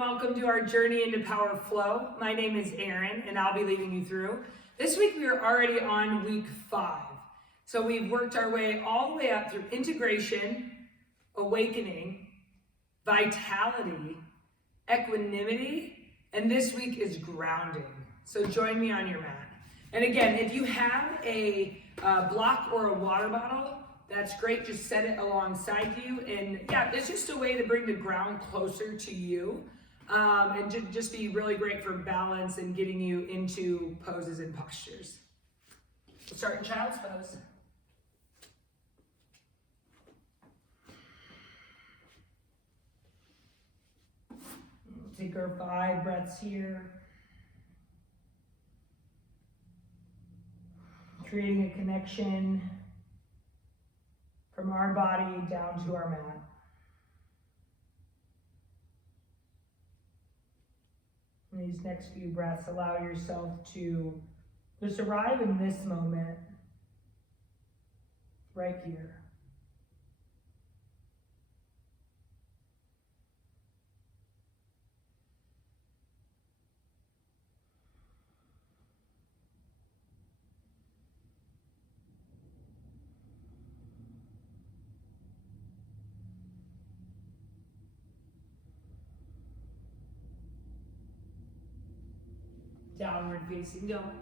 welcome to our journey into Power Flow. My name is Erin, and I'll be leading you through. This week we are already on week 5. So we've worked our way all the way up through integration, awakening, vitality, equanimity, and this week is grounding. So join me on your mat. And again, if you have a block or a water bottle, that's great. Just set it alongside you. And yeah, it's just a way to bring the ground closer to you and just be really great for balance and getting you into poses and postures. We'll start in child's pose. We'll take our 5 breaths here. Creating a connection from our body down to our mat. In these next few breaths, allow yourself to just arrive in this moment, right here. Downward facing dog.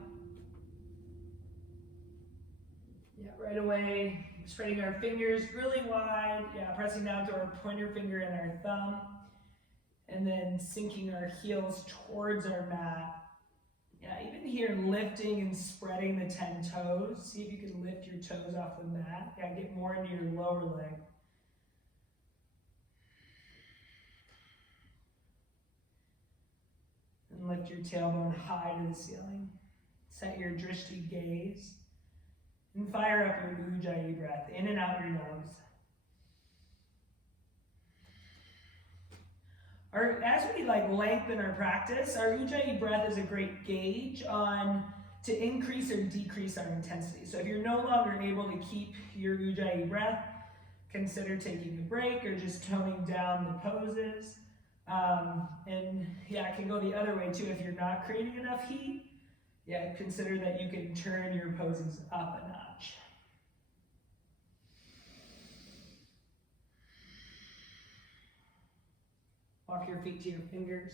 Yeah, right away, spreading our fingers really wide. Yeah, pressing down to our pointer finger and our thumb. And then sinking our heels towards our mat. Yeah, even here, lifting and spreading the 10 toes. See if you can lift your toes off the mat. Yeah, get more into your lower leg. And lift your tailbone high to the ceiling. Set your drishti gaze. And fire up your Ujjayi breath, in and out your nose. As we lengthen our practice, our Ujjayi breath is a great gauge to increase or decrease our intensity. So if you're no longer able to keep your Ujjayi breath, consider taking a break or just toning down the poses. And yeah, it can go the other way too. If you're not creating enough heat, yeah, consider that you can turn your poses up a notch. Walk your feet to your fingers.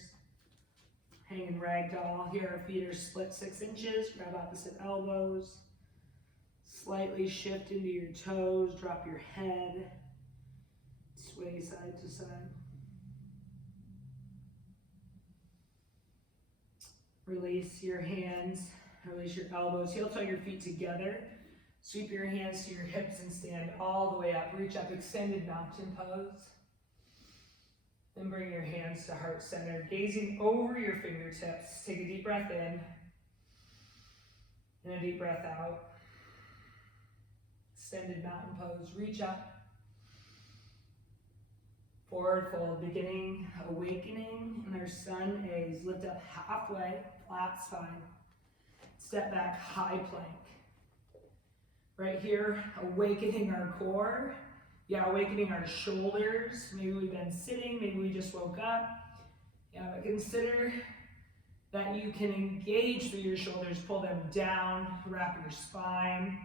Hanging ragdoll. Here our feet are split 6 inches. Grab opposite elbows. Slightly shift into your toes. Drop your head. Sway side to side. Release your hands, release your elbows, heel toe your feet together. Sweep your hands to your hips and stand all the way up. Reach up, extended mountain pose. Then bring your hands to heart center, gazing over your fingertips. Take a deep breath in and a deep breath out. Extended mountain pose, reach up. Forward fold, beginning, awakening in our sun A's. Lift up halfway, flat spine. Step back, high plank. Right here, awakening our core. Yeah, awakening our shoulders. Maybe we've been sitting, maybe we just woke up. Yeah, but consider that you can engage through your shoulders, pull them down, wrap your spine,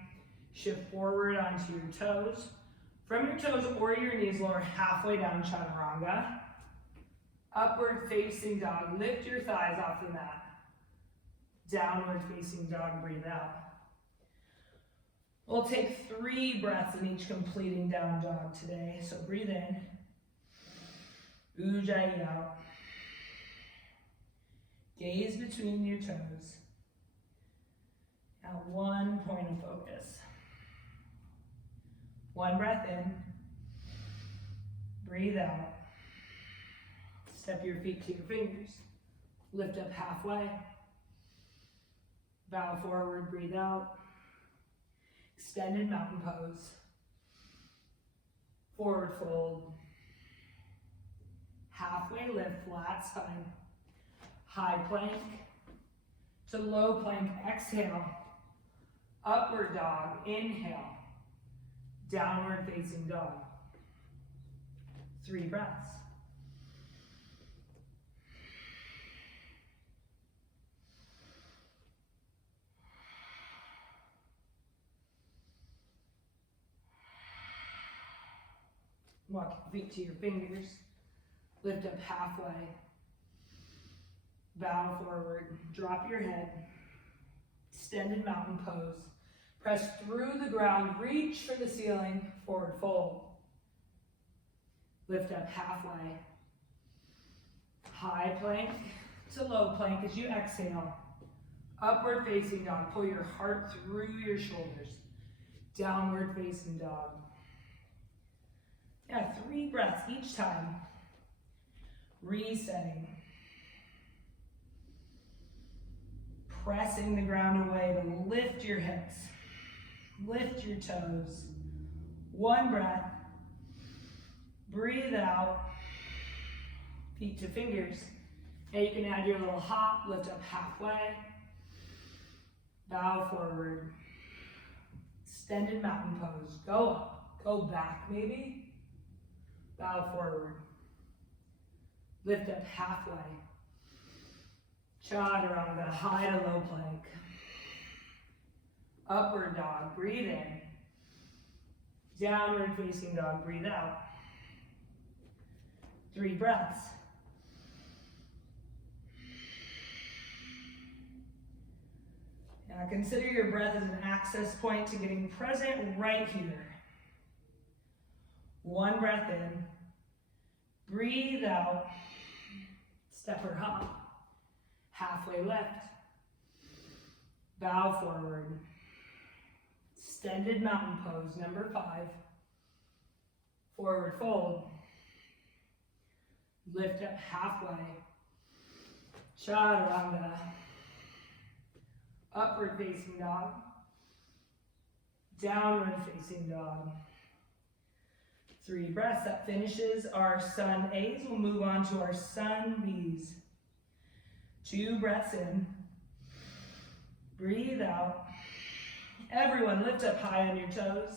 shift forward onto your toes. From your toes or your knees, lower halfway down, chaturanga. Upward facing dog, lift your thighs off the mat. Downward facing dog, breathe out. We'll take 3 breaths in each completing down dog today. So breathe in. Ujjayi out. Gaze between your toes. Now 1 point of focus. 1 breath in, breathe out, step your feet to your fingers, lift up halfway, bow forward, breathe out, extended mountain pose, forward fold, halfway lift, flat spine, high plank to low plank, exhale, upward dog, inhale, downward facing dog. 3 breaths. Walk your feet to your fingers. Lift up halfway. Bow forward. Drop your head. Extended mountain pose. Press through the ground. Reach for the ceiling. Forward fold. Lift up halfway. High plank to low plank as you exhale. Upward facing dog. Pull your heart through your shoulders. Downward facing dog. Yeah, 3 breaths each time. Resetting. Pressing the ground away to lift your hips. Lift your toes. 1 breath. Breathe out. Feet to fingers. And you can add your little hop. Lift up halfway. Bow forward. Extended mountain pose. Go up. Go back maybe. Bow forward. Lift up halfway. Chaturanga, high to low plank. Upward dog, breathe in. Downward facing dog, breathe out. 3 breaths. Now consider your breath as an access point to getting present right here. 1 breath in. Breathe out. Step or hop. Halfway left. Bow forward. Extended mountain pose, number 5. Forward fold. Lift up halfway. Chaturanga. Upward facing dog. Downward facing dog. 3 breaths. That finishes our sun A's. We'll move on to our sun B's. 2 breaths in. Breathe out. Everyone lift up high on your toes.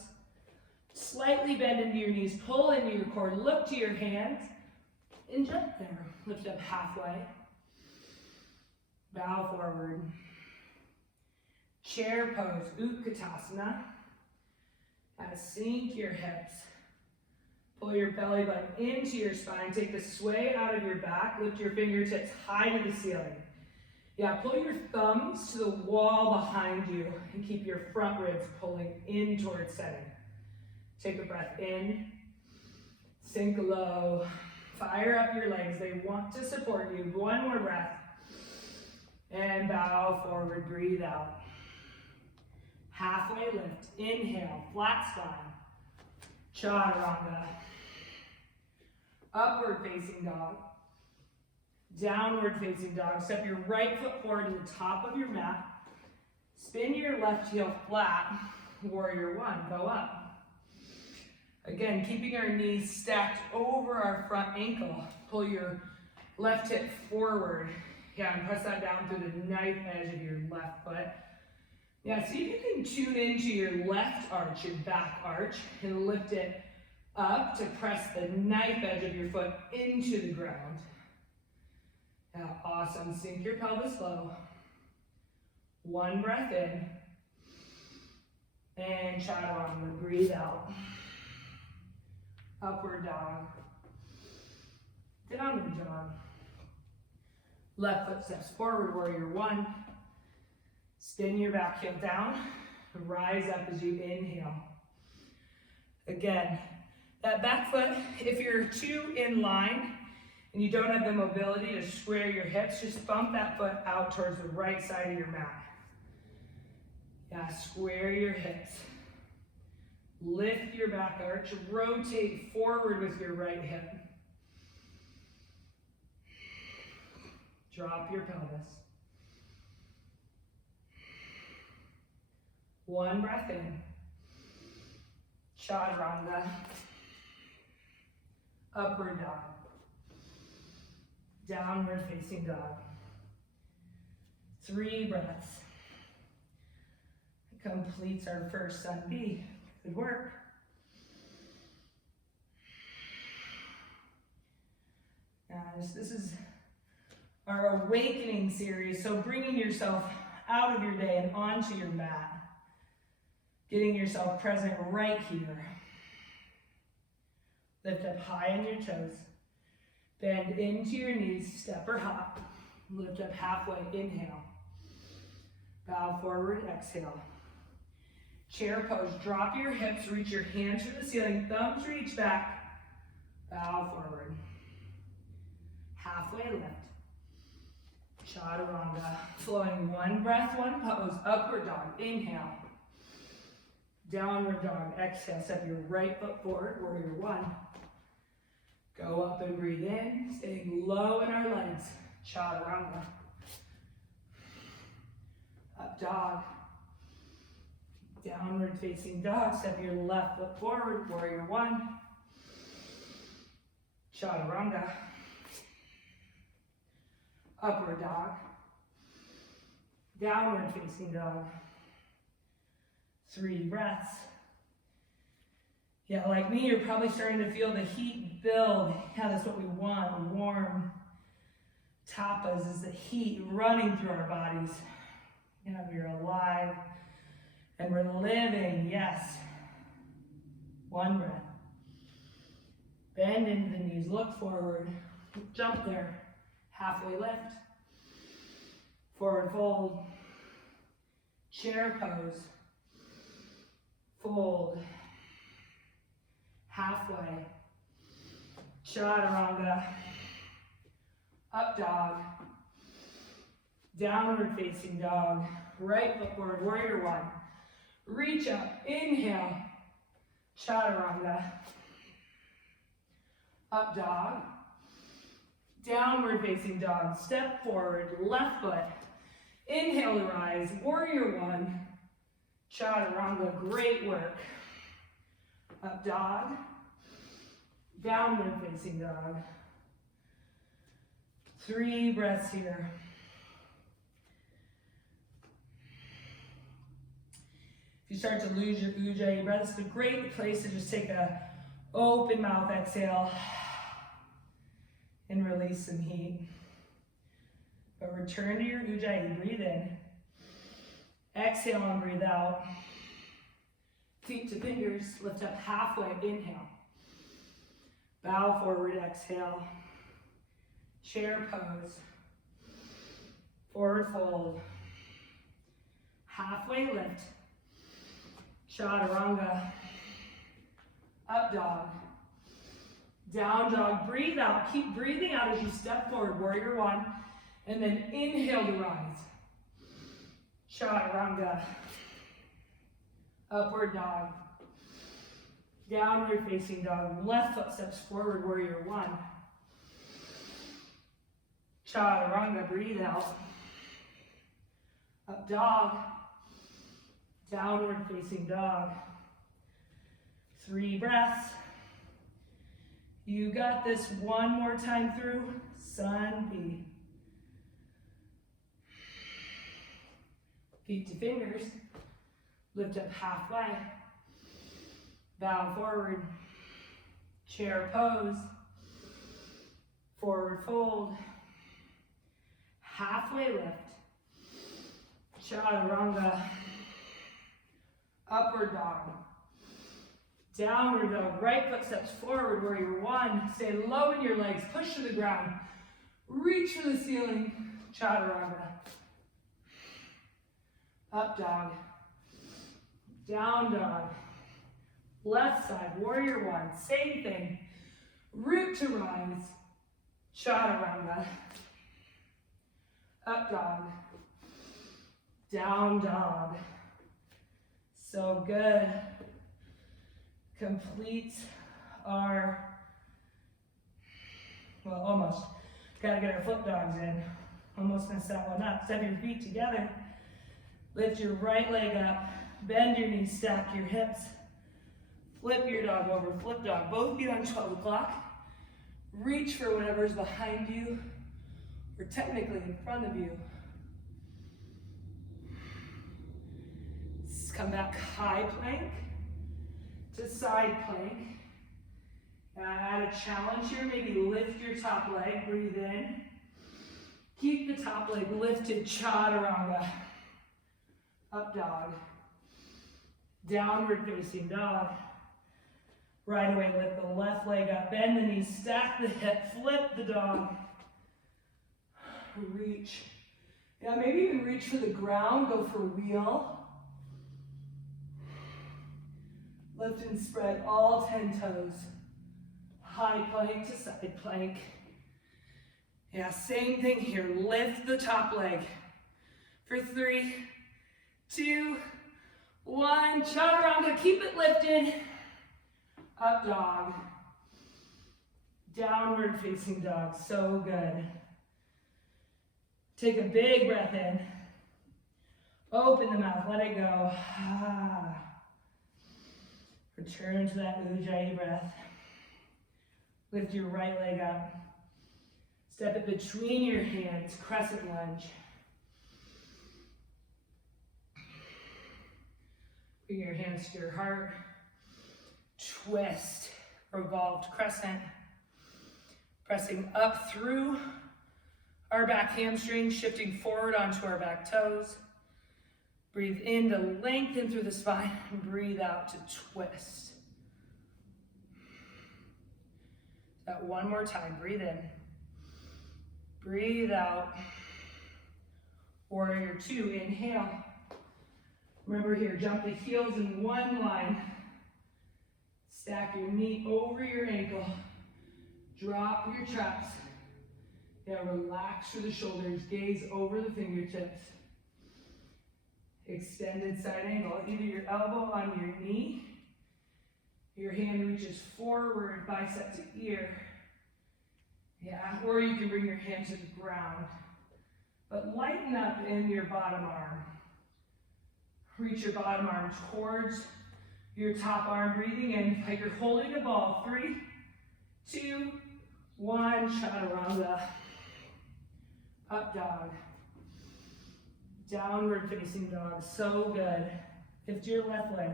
Slightly bend into your knees. Pull into your core. Look to your hands. And jump there. Lift up halfway. Bow forward. Chair pose. Utkatasana. Sink your hips. Pull your belly button into your spine. Take the sway out of your back. Lift your fingertips high to the ceiling. Yeah, pull your thumbs to the wall behind you and keep your front ribs pulling in towards center. Take a breath in. Sink low. Fire up your legs. They want to support you. 1 more breath. And bow forward. Breathe out. Halfway lift. Inhale. Flat spine. Chaturanga. Upward facing dog. Downward facing dog. Step your right foot forward to the top of your mat. Spin your left heel flat. Warrior 1. Go up. Again, keeping our knees stacked over our front ankle. Pull your left hip forward. Yeah, and press that down through the knife edge of your left foot. Yeah, see if you can tune into your left arch, your back arch, and lift it up to press the knife edge of your foot into the ground. Now, awesome. Sink your pelvis low. 1 breath in. And chaturanga. Breathe out. Upward dog. Downward dog. Left foot steps forward, warrior 1. Spin your back heel down. Rise up as you inhale. Again, that back foot, if you're too in line and you don't have the mobility to square your hips, just bump that foot out towards the right side of your mat. Yeah, square your hips. Lift your back arch. Rotate forward with your right hip. Drop your pelvis. 1 breath in. Chaturanga. Upward dog. Downward facing dog. 3 breaths. Completes our first sun B. Good work. This is our awakening series, so bringing yourself out of your day and onto your mat. Getting yourself present right here. Lift up high on your toes. Bend into your knees, step or hop. Lift up halfway, inhale. Bow forward, exhale. Chair pose, drop your hips, reach your hands to the ceiling, thumbs reach back. Bow forward. Halfway lift. Chaturanga. Flowing one breath, one pose. Upward dog, inhale. Downward dog, exhale. Step your right foot forward, warrior one. Go up and breathe in, staying low in our legs. Chaturanga. Up dog. Downward facing dog. Step your left foot forward, warrior one. Chaturanga. Upward dog. Downward facing dog. 3 breaths. Yeah, like me, you're probably starting to feel the heat build. Yeah, that's what we want. Warm tapas is the heat running through our bodies. You know, we're alive and we're living. Yes. 1 breath. Bend into the knees, look forward, jump there. Halfway lift. Forward fold. Chair pose. Fold. Halfway. Chaturanga. Up dog. Downward facing dog. Right foot forward, warrior one. Reach up, inhale. Chaturanga. Up dog. Downward facing dog. Step forward, left foot. Inhale to rise, warrior one. Chaturanga, great work. Up dog. Downward facing dog. 3 breaths here. If you start to lose your ujjayi breath, it's a great place to just take a open mouth exhale and release some heat. But return to your ujjayi, breathe in. Exhale and breathe out. Feet to fingers, lift up halfway, inhale. Bow forward, exhale. Chair pose. Forward fold. Halfway lift. Chaturanga. Up dog. Down dog, breathe out. Keep breathing out as you step forward, warrior one. And then inhale to rise. Chaturanga. Upward dog. Downward facing dog. Left foot steps forward, warrior one. Chaturanga, breathe out. Up dog. Downward facing dog. 3 breaths. You got this. One more time through. Sun B. Feet to fingers. Lift up halfway. Bow forward. Chair pose. Forward fold. Halfway lift. Chaturanga. Upward dog. Downward dog. Right foot steps forward, warrior one. Stay low in your legs. Push to the ground. Reach for the ceiling. Chaturanga. Up dog. Down dog. Left side, warrior one. Same thing. Root to rise. Chaturanga. Up dog. Down dog. So good. Complete our, well, almost. Gotta get our flip dogs in. Almost messed that one up. Step your feet together. Lift your right leg up. Bend your knees, stack your hips. Flip your dog over, flip dog. Both feet on 12 o'clock. Reach for whatever's behind you, or technically in front of you. Come back, high plank to side plank. And add a challenge here, maybe lift your top leg, breathe in. Keep the top leg lifted, chaturanga. Up dog. Downward facing dog. Right away, lift the left leg up, bend the knees, stack the hip, flip the dog. Reach. Yeah, maybe even reach for the ground, go for a wheel. Lift and spread all 10 toes. High plank to side plank. Yeah, same thing here. Lift the top leg. For 3, 2, 1. Chaturanga, keep it lifted. Up dog. Downward facing dog, so good. Take a big breath in. Open the mouth, let it go. Return to that Ujjayi breath. Lift your right leg up. Step it between your hands, crescent lunge. Bring your hands to your heart. Twist, revolved crescent. Pressing up through our back hamstring, shifting forward onto our back toes. Breathe in to lengthen through the spine, and breathe out to twist. That one more time, breathe in. Breathe out. Warrior 2, inhale. Remember here, jump the heels in one line. Stack your knee over your ankle. Drop your traps. Yeah, relax through the shoulders. Gaze over the fingertips. Extended side angle. Either your elbow on your knee. Your hand reaches forward, bicep to ear. Yeah, or you can bring your hand to the ground. But lighten up in your bottom arm. Reach your bottom arm towards your top arm, breathing in like you're holding a ball. 3, 2, 1, chaturanga. Up dog. Downward facing dog, so good. Lift your left leg.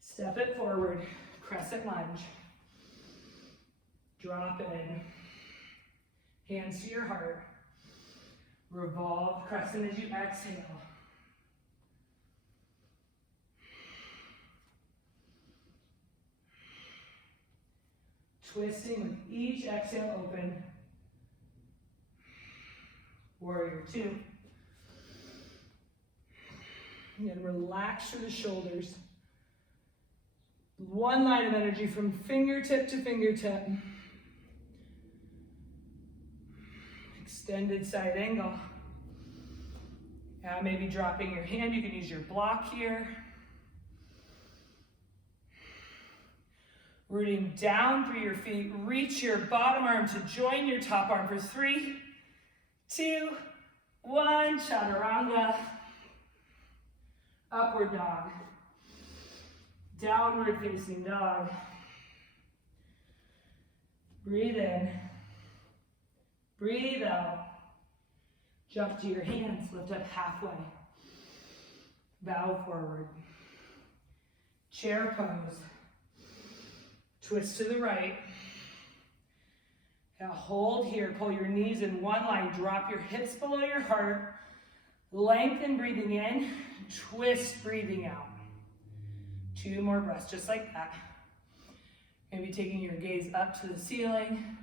Step it forward, crescent lunge. Drop it in. Hands to your heart. Revolve crescent as you exhale. Twisting with each exhale, open. Warrior 2. And relax through the shoulders. One line of energy from fingertip to fingertip. Extended side angle. Now maybe dropping your hand, you can use your block here. Rooting down through your feet, reach your bottom arm to join your top arm for 3, 2, 1, chaturanga. Upward dog. Downward facing dog. Breathe in. Breathe out. Jump to your hands, lift up halfway. Bow forward. Chair pose. Twist to the right. Now hold here, pull your knees in one line, drop your hips below your heart. Lengthen breathing in, twist breathing out. 2 more breaths, just like that. Maybe taking your gaze up to the ceiling.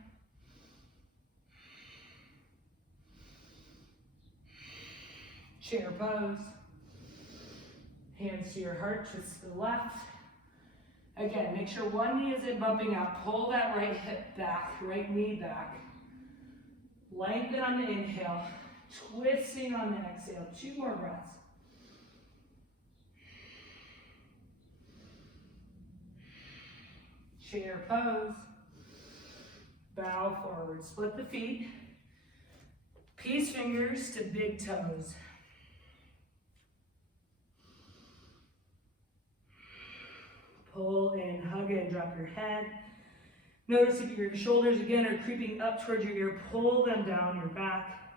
Chair pose. Hands to your heart, twist to the left. Again, make sure one knee isn't bumping out. Pull that right hip back, right knee back. Lengthen on the inhale, twisting on the exhale. 2 more breaths. Chair pose. Bow forward, split the feet. Peace fingers to big toes. Pull in, hug in, drop your head. Notice if your shoulders again are creeping up towards your ear, pull them down your back.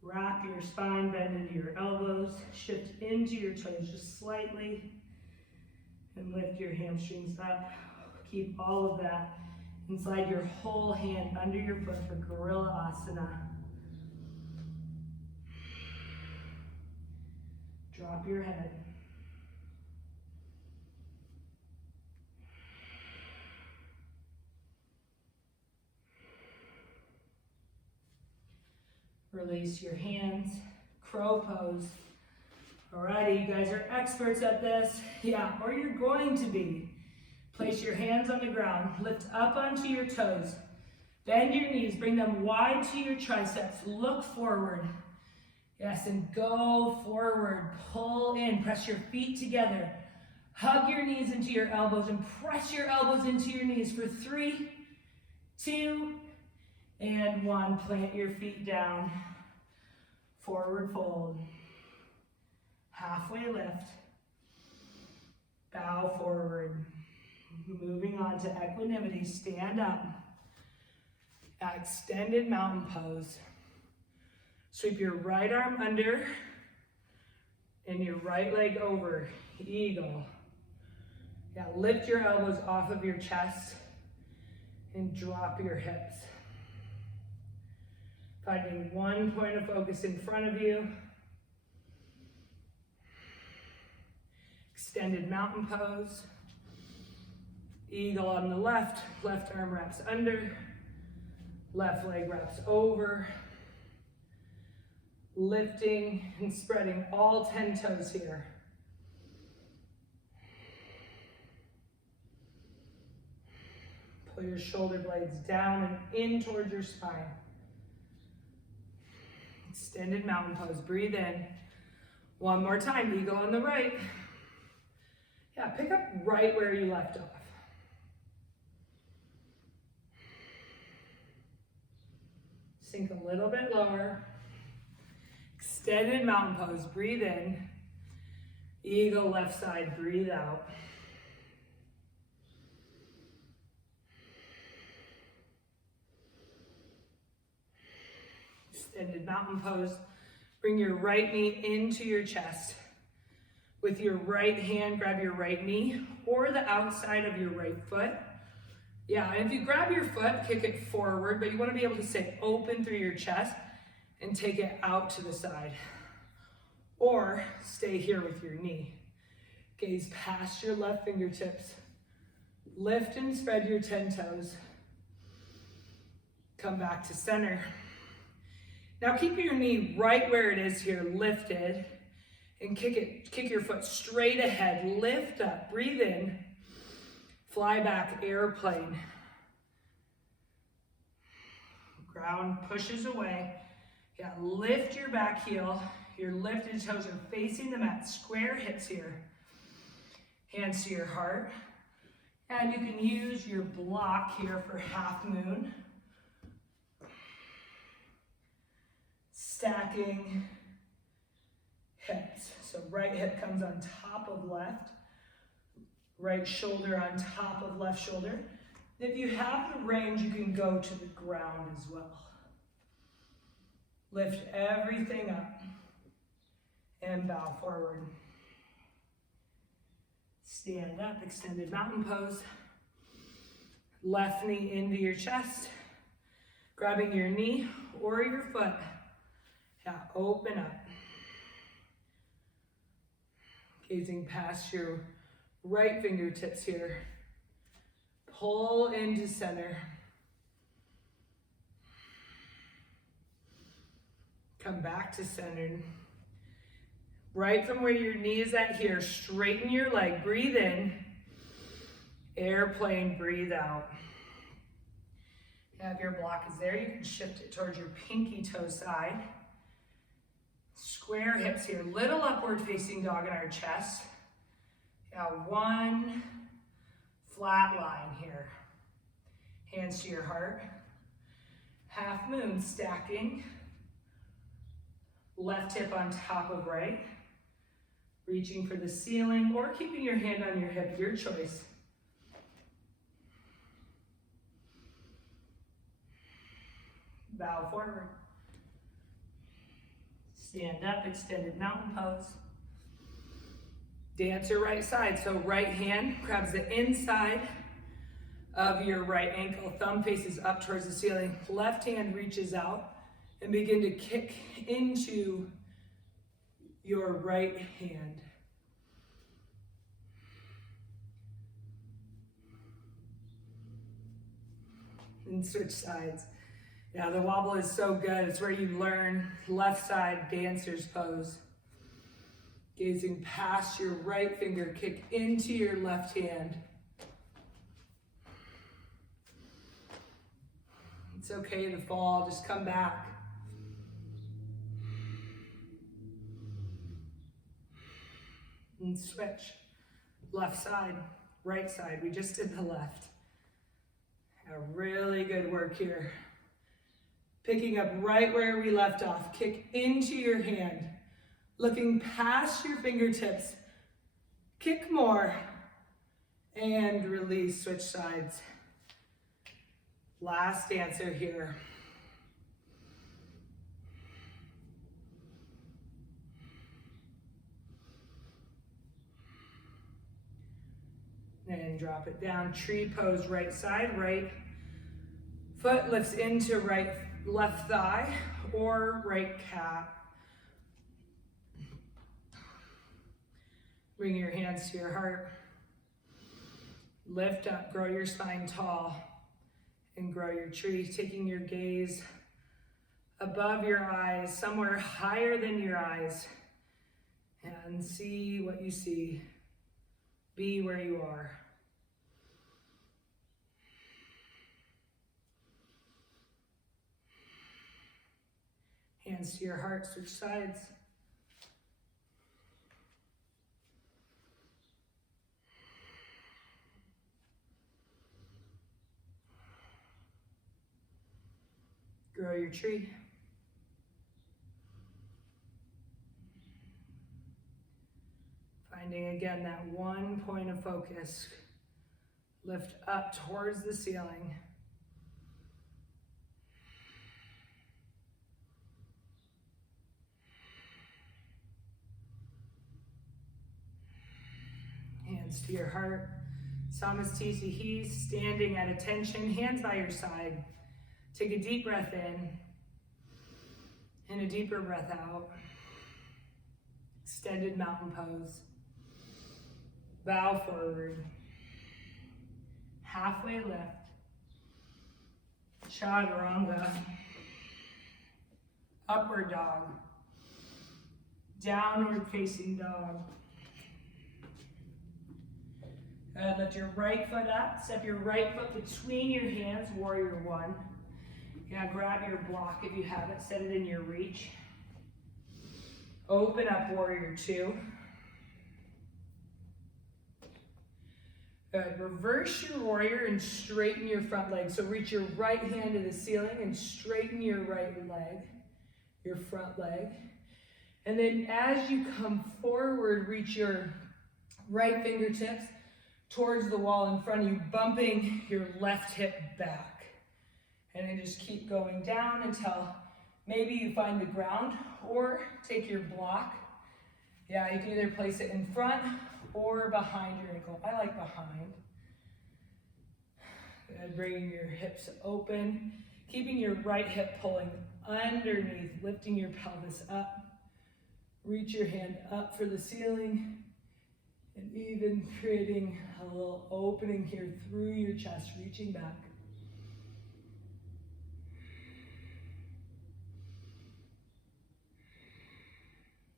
Wrap your spine, bend into your elbows. Shift into your toes just slightly. And lift your hamstrings up. Keep all of that inside your whole hand under your foot for Gorilla Asana. Drop your head. Release your hands, crow pose. Alrighty, you guys are experts at this. Yeah, or you're going to be. Place your hands on the ground, lift up onto your toes. Bend your knees, bring them wide to your triceps. Look forward. Yes, and go forward. Pull in, press your feet together. Hug your knees into your elbows and press your elbows into your knees for 3, 2, and 1. Plant your feet down. Forward fold. Halfway lift. Bow forward. Moving on to equanimity. Stand up. Extended mountain pose. Sweep your right arm under and your right leg over. Eagle. Yeah, lift your elbows off of your chest and drop your hips. Finding one point of focus in front of you. Extended mountain pose. Eagle on the left. Left arm wraps under. Left leg wraps over. Lifting and spreading all 10 toes here. Pull your shoulder blades down and in towards your spine. Extended mountain pose. Breathe in. One more time. Eagle on the right. Yeah, pick up right where you left off. Sink a little bit lower. Extended mountain pose. Breathe in. Eagle left side. Breathe out. Extended mountain pose. Bring your right knee into your chest. With your right hand, grab your right knee or the outside of your right foot. Yeah, and if you grab your foot, kick it forward, but you want to be able to stay open through your chest and take it out to the side. Or stay here with your knee. Gaze past your left fingertips. Lift and spread your 10 toes. Come back to center. Now keep your knee right where it is here, lifted, and kick your foot straight ahead. Lift up, breathe in, fly back, airplane. Ground pushes away. Yeah, lift your back heel. Your lifted toes are facing the mat. Square hips here. Hands to your heart. And you can use your block here for half moon. Stacking hips. So right hip comes on top of left. Right shoulder on top of left shoulder. If you have the range, you can go to the ground as well. Lift everything up and bow forward. Stand up, extended mountain pose. Left knee into your chest. Grabbing your knee or your foot. Yeah, open up. Gazing past your right fingertips here. Pull into center. Come back to center. Right from where your knee is at here, straighten your leg. Breathe in. Airplane, breathe out. If your block is there, you can shift it towards your pinky toe side. Square hips here, little upward facing dog in our chest. Now one flat line here. Hands to your heart. Half moon, stacking. Left hip on top of right. Reaching for the ceiling or keeping your hand on your hip, your choice. Bow forward. Stand up, extended mountain pose. Dance your right side. So right hand grabs the inside of your right ankle. Thumb faces up towards the ceiling. Left hand reaches out and begin to kick into your right hand. And switch sides. Yeah, the wobble is so good. It's where you learn left side dancer's pose. Gazing past your right finger, kick into your left hand. It's okay to fall, just come back. And switch. Left side, right side. We just did the left. Really good work here. Picking up right where we left off. Kick into your hand. Looking past your fingertips. Kick more. And release, switch sides. Last dancer here. And drop it down. Tree pose, right side, right foot lifts into left thigh or right calf. Bring your hands to your heart. Lift up, grow your spine tall, and grow your tree, taking your gaze above your eyes, somewhere higher than your eyes, and see what you see. Be where you are. Hands to your heart, switch sides. Grow your tree. Finding again that one point of focus. Lift up towards the ceiling. Hands to your heart. Samasthiti, standing at attention, hands by your side. Take a deep breath in and a deeper breath out. Extended mountain pose. Bow forward. Halfway lift. Chaturanga. Upward dog. Downward facing dog. Good. Lift your right foot up. Step your right foot between your hands, warrior one. Yeah, grab your block if you have it. Set it in your reach. Open up, warrior two. Good. Reverse your warrior and straighten your front leg. So reach your right hand to the ceiling and straighten your right leg, your front leg. And then as you come forward, reach your right fingertips towards the wall in front of you, bumping your left hip back. And then just keep going down until maybe you find the ground or take your block. Yeah, you can either place it in front or behind your ankle. I like behind. And bringing your hips open, keeping your right hip pulling underneath, lifting your pelvis up. Reach your hand up for the ceiling and even creating a little opening here through your chest, reaching back.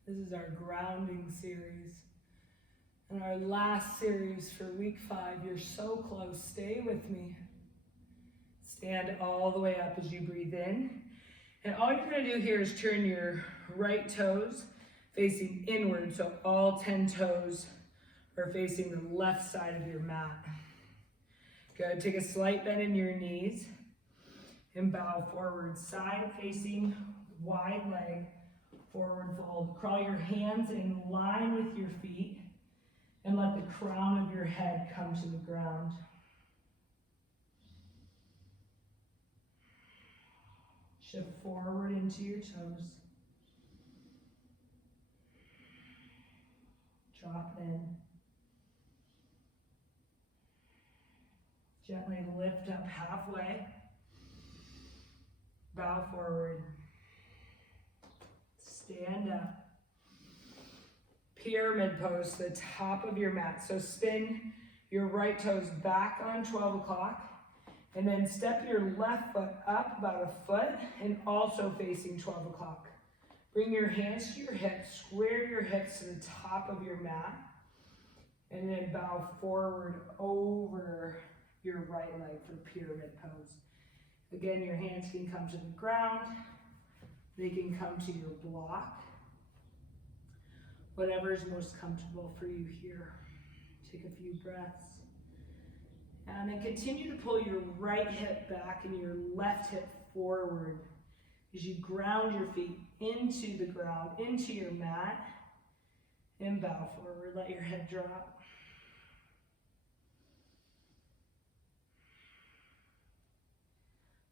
This is our grounding series. And our last series for week 5. You're so close. Stay with me. Stand all the way up as you breathe in. And all you're going to do here is turn your right toes facing inward. So all 10 toes are facing the left side of your mat. Good. Take a slight bend in your knees and bow forward. Side facing, wide leg. Forward fold. Crawl your hands in line with your feet and let the crown of your head come to the ground. Shift forward into your toes. Drop in. Gently lift up halfway. Bow forward. Stand up. Pyramid pose to the top of your mat. So spin your right toes back on 12 o'clock. And then step your left foot up about a foot and also facing 12 o'clock. Bring your hands to your hips, square your hips to the top of your mat, and then bow forward over your right leg for pyramid pose. Again, your hands can come to the ground, they can come to your block, whatever is most comfortable for you here. Take a few breaths. And then continue to pull your right hip back and your left hip forward as you ground your feet into the ground, into your mat, and bow forward. Let your head drop.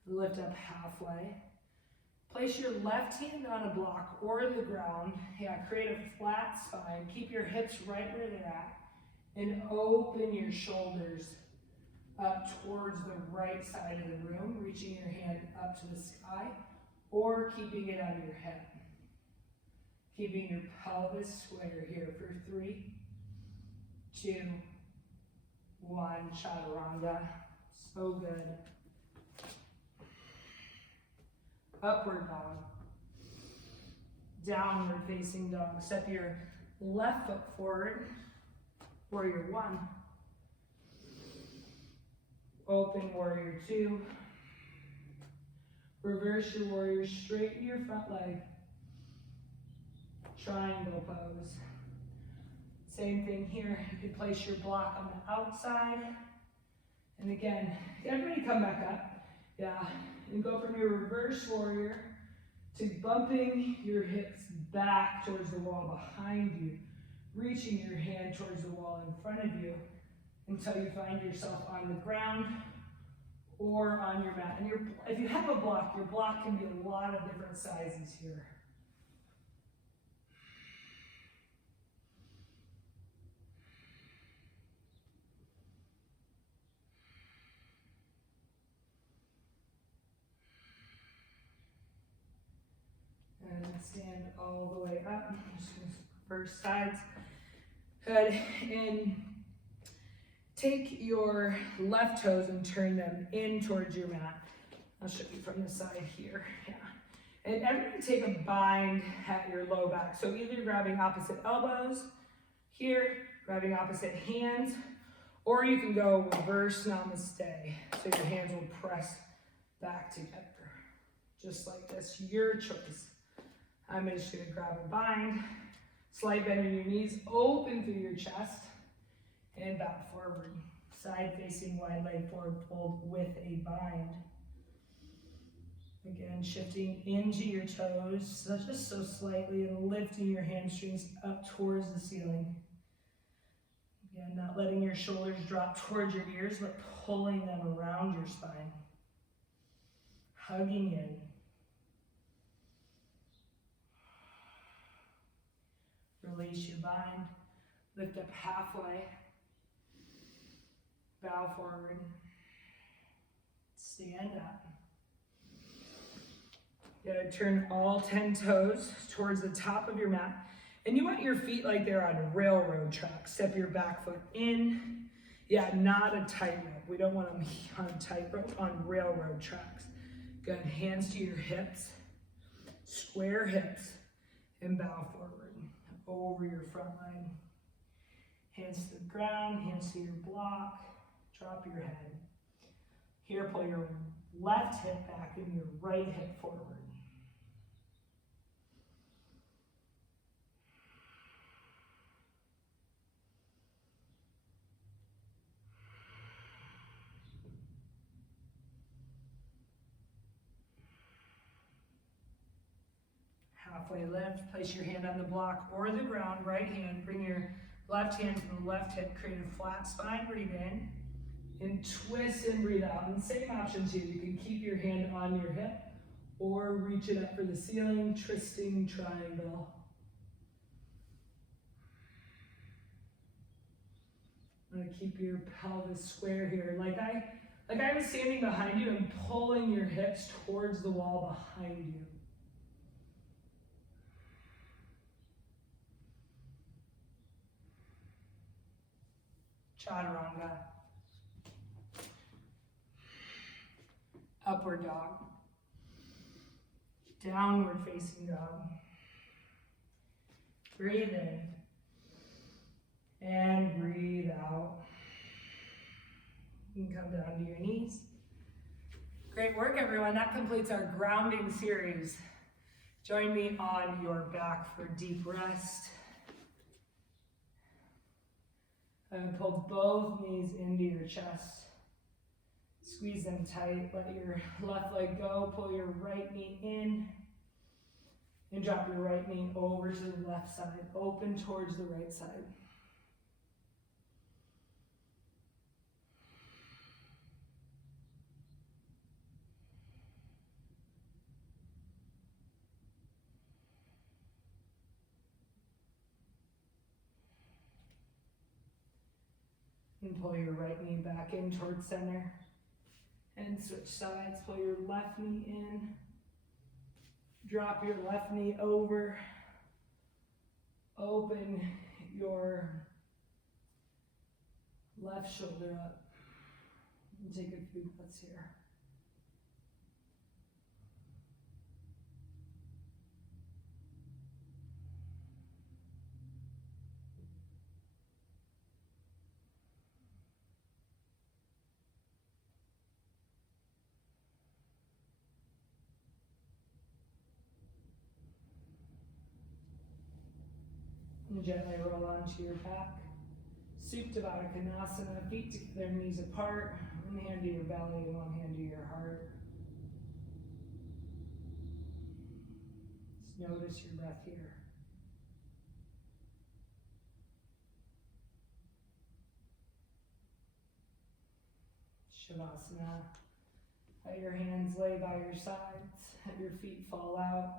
Lift up halfway. Place your left hand on a block or the ground. Yeah, create a flat spine. Keep your hips right where they're at. And open your shoulders up towards the right side of the room, reaching your hand up to the sky, or keeping it on your head. Keeping your pelvis square here for 3, 2, 1, chaturanga. So good. Upward dog. Downward facing dog. Step your left foot forward, warrior 1. Open warrior 2. Reverse your warrior, straighten your front leg. Triangle pose. Same thing here. You can place your block on the outside. And again, everybody come back up. Yeah, and go from your reverse warrior to bumping your hips back towards the wall behind you, reaching your hand towards the wall in front of you until you find yourself on the ground or on your mat. And if you have a block, your block can be a lot of different sizes here. And stand all the way up. Just gonna reverse sides. Good. And take your left toes and turn them in towards your mat. I'll show you from the side here. Yeah. And everybody take a bind at your low back. So either grabbing opposite elbows here, grabbing opposite hands, or you can go reverse namaste. So your hands will press back together. Just like this, your choice. I'm just gonna grab a bind, slight bend in your knees, open through your chest, and bow forward. Side facing wide leg forward fold with a bind. Again, shifting into your toes, so just so slightly, and lifting your hamstrings up towards the ceiling. Again, not letting your shoulders drop towards your ears, but pulling them around your spine. Hugging in. Release your bind. Lift up halfway. Bow forward. Stand up. You gotta turn all 10 toes towards the top of your mat. And you want your feet like they're on railroad tracks. Step your back foot in. Yeah, not a tightrope. We don't want them on a tightrope, on railroad tracks. Good, hands to your hips. Square hips and bow forward. Over your front leg. Hands to the ground, hands to your block. Drop your head. Here, pull your left hip back and your right hip forward. Halfway lift, place your hand on the block or the ground, right hand, bring your left hand to the left hip, create a flat spine, breathe in, and twist and breathe out. And same options here, you can keep your hand on your hip or reach it up for the ceiling, twisting triangle. I'm gonna keep your pelvis square here. Like I was standing behind you and pulling your hips towards the wall behind you. Chaturanga. Upward dog. Downward facing dog. Breathe in. And breathe out. You can come down to your knees. Great work, everyone. That completes our grounding series. Join me on your back for deep rest. Pull both knees into your chest. Squeeze them tight. Let your left leg go. Pull your right knee in. And drop your right knee over to the left side. Open towards the right side. And pull your right knee back in towards center. And switch sides. Pull your left knee in. Drop your left knee over. Open your left shoulder up. And take a few breaths here. And gently roll onto your back. Supta Baddha Konasana, feet together, knees apart. One hand to your belly and one hand to your heart. Just notice your breath here. Shavasana. Let your hands lay by your sides. Let your feet fall out.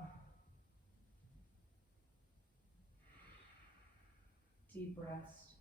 Deep rest.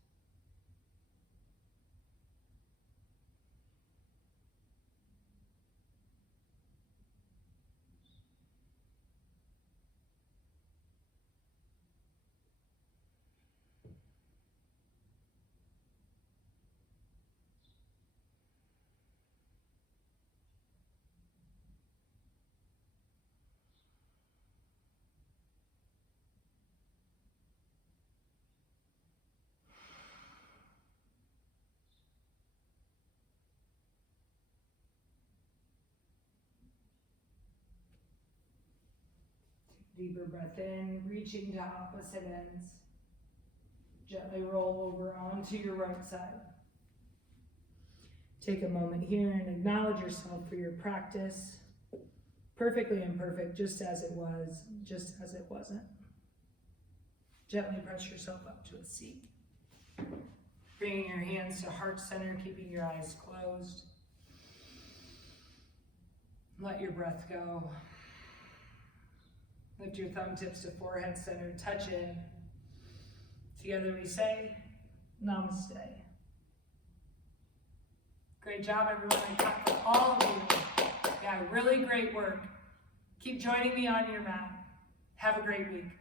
Deeper breath in, reaching to opposite ends. Gently roll over onto your right side. Take a moment here and acknowledge yourself for your practice. Perfectly imperfect, just as it was, just as it wasn't. Gently press yourself up to a seat. Bringing your hands to heart center, keeping your eyes closed. Let your breath go. Lift your thumb tips to forehead center, touch in. Together we say, Namaste. Great job, everyone. I clap for all of you. Yeah, really great work. Keep joining me on your mat. Have a great week.